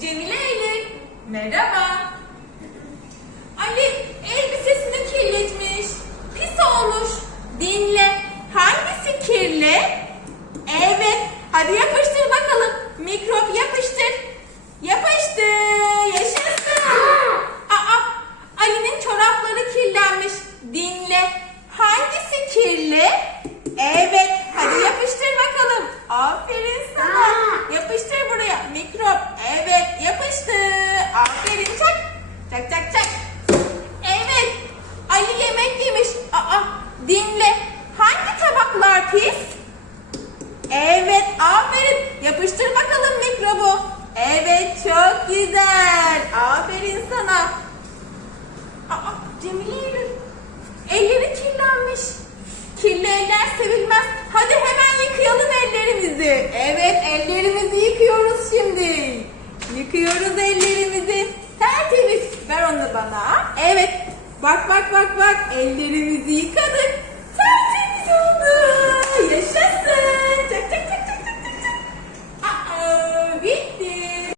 Cemile Eylül. Merhaba. Ali elbisesini kirletmiş. Pis olmuş. Dinle. Hangisi kirli? Evet. Hadi yapıştır bakalım. Mikrop yapıştır. Yapıştır. Yaşasın. Aa, Ali'nin çorapları kirlenmiş. Dinle. Hangisi kirli? Evet. Hadi yapıştır bakalım. Aferin sana. Yapıştır buraya. Mikrop. Evet. Yapıştır. Aferin. Çak. Çak çak çak. Evet. Ali yemek yemiş. Aa, dinle. Hangi tabaklar pis? Evet, aferin. Yapıştır bakalım mikrobu. Evet, çok güzel. Aferin sana. Aa, Cemile. Elleri kirlenmiş. Kirli eller sevilmez. Hadi hemen yıkayalım ellerimizi. Evet, ellerimizi yıkıyoruz şimdi. Yıkıyoruz ellerimizi. Evet. Bak bak bak bak ellerimizi yıkadık.